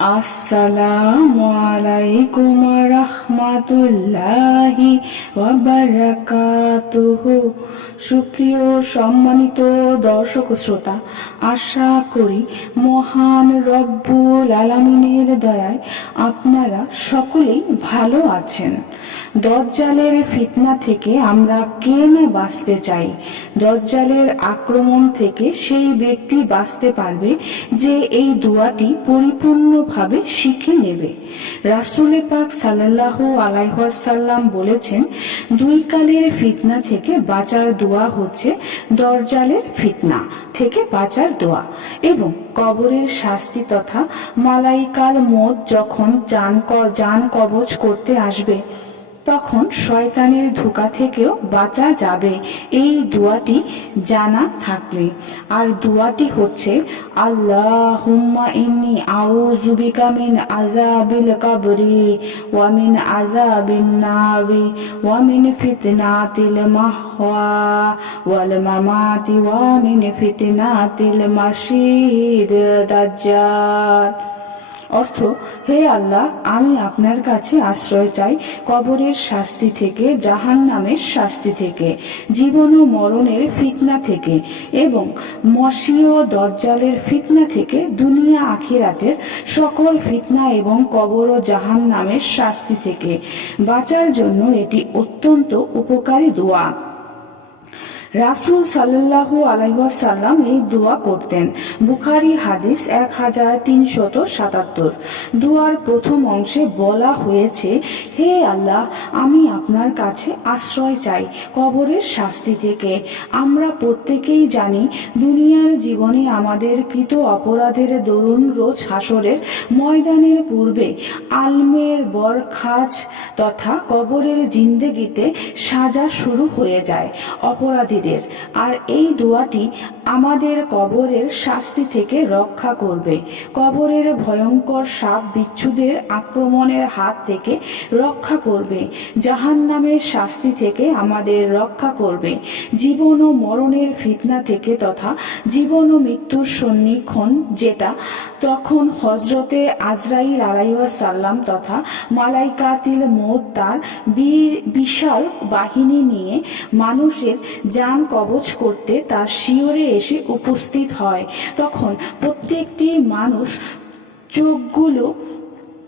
আসসালামু আলাইকুম রাহমাতুল্লাহি ওয়া বারাকাতুহু। সুপ্রিয় সম্মানিত দর্শক শ্রোতা, আশা করি মহান রব্বুল আলামিনের দয়ায় আপনারা সকলেই ভালো আছেন। দজ্জালের ফিতনা থেকে আমরা কে না বাঁচতে চাই। দজ্জালের আক্রমণ থেকে সেই ব্যক্তি বাঁচতে পারবে যে এই দোয়াটি পরিপূর্ণভাবে শিখে নেবে। রাসূল পাক সাল্লাল্লাহু আলাইহি ওয়াসাল্লাম বলেছেন, দুই কালের ফিতনা থেকে বাঁচার দোয়া হচ্ছে দজ্জালের ফিতনা থেকে বাঁচার দোয়া, এবং কবরের শাস্তি তথা মালাইকার মউত যখন জান কবজ করতে আসবে তখন শয়তানের ধোঁকা থেকেও বাঁচা যাবে এই দোয়াটি জানা থাকলে। আর দোয়াটি হচ্ছে, আল্লাহুম্মা ইন্নী আউযু বিকা মিন আযাবিল কবরি ওয়া মিন আযাবিন নারি ওয়া মিন ফিতনাতিল মাহওয়া ওয়াল মামাতি ওয়া মিন ফিতনাতিল মাসিদ দাজ্জাল। অর্থ, হে আল্লাহ, আমি আপনার কাছে আশ্রয় চাই কবরের শাস্তি থেকে, জাহান্নামের শাস্তি থেকে, জীবন ও মরণের ফিতনা থেকে এবং মসীহ দজ্জালের ফিতনা থেকে, দুনিয়া আখিরাতের সকল ফিতনা এবং কবর ও জাহান্নামের শাস্তি থেকে বাঁচার জন্য এটি অত্যন্ত উপকারী দোয়া। রাসূল সাল্লাল্লাহু আলাইহি ওয়াসাল্লাম এই দোয়া করতেন। বুখারী হাদিস 1377। দোয়ার প্রথম অংশে বলা হয়েছে, হে আল্লাহ, আমি আপনার কাছে আশ্রয় চাই কবরের শাস্তি থেকে। আমরা প্রত্যেকেই জানি, দুনিয়ার জীবনে আমাদের কৃত অপরাধের দরুন রোজ হাসরের ময়দানের পূর্বে আলমের বরখাজ তথা কবরের জিন্দেগিতে সাজা শুরু হয়ে যায় অপরাধী। আর এই দোয়াটি আমাদের কবরের শাস্তি থেকে রক্ষা করবে, কবরের ভয়ঙ্কর সাপ বিচ্ছুদের আক্রমণের হাত থেকে রক্ষা করবে, জাহান্নামের শাস্তি থেকে আমাদের রক্ষা করবে, জীবন ও মরণের ফিতনা থেকে তথা জীবন ও মৃত্যুর সন্নিক্ষণ, যেটা তখন হযরতে আজরাইল আলাইহিস সালাম তথা মালাইকাতিল মউত তার বিশাল বাহিনী নিয়ে মানুষের জান কবজ করতে তার শিয়রে এসে উপস্থিত হয়। তখন প্রত্যেকটি মানুষ চোখগুলো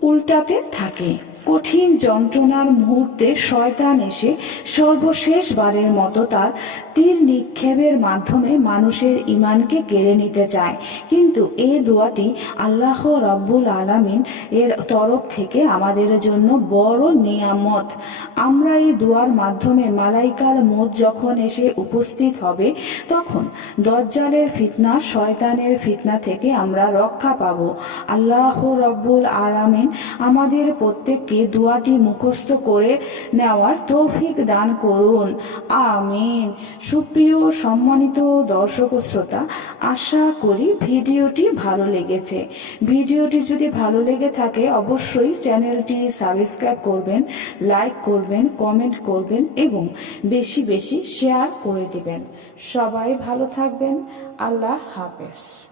উল্টাতে থাকে। কঠিন যন্ত্রণার মুহূর্তে শয়তান এসে সর্বশেষবারের মতো তার তীর নিক্ষেপের মাধ্যমে মানুষের ঈমানকে কেড়ে নিতে চায়। কিন্তু এই দোয়াটি আল্লাহ রাব্বুল আলামিন এর তরফ থেকে আমাদের জন্য বড় নিয়ামত। আমরা এই দোয়ার মাধ্যমে মালাইকার মউত যখন এসে উপস্থিত হবে তখন দজ্জালের ফিতনা, শয়তানের ফিতনা থেকে আমরা রক্ষা পাব। আল্লাহ রাব্বুল আলামিন আমাদের প্রত্যেককে দোয়াটি মুখস্থ করে নেওয়ার তৌফিক দান করুন, আমিন। সুপ্রিয় সম্মানিত দর্শক শ্রোতা, আশা করি ভিডিওটি ভালো লেগেছে। ভিডিওটি যদি ভালো লেগে থাকে অবশ্যই চ্যানেলটি সাবস্ক্রাইব করবেন, লাইক করবেন, কমেন্ট করবেন এবং বেশি বেশি শেয়ার করে দিবেন। সবাই ভালো থাকবেন। আল্লাহ হাফেজ।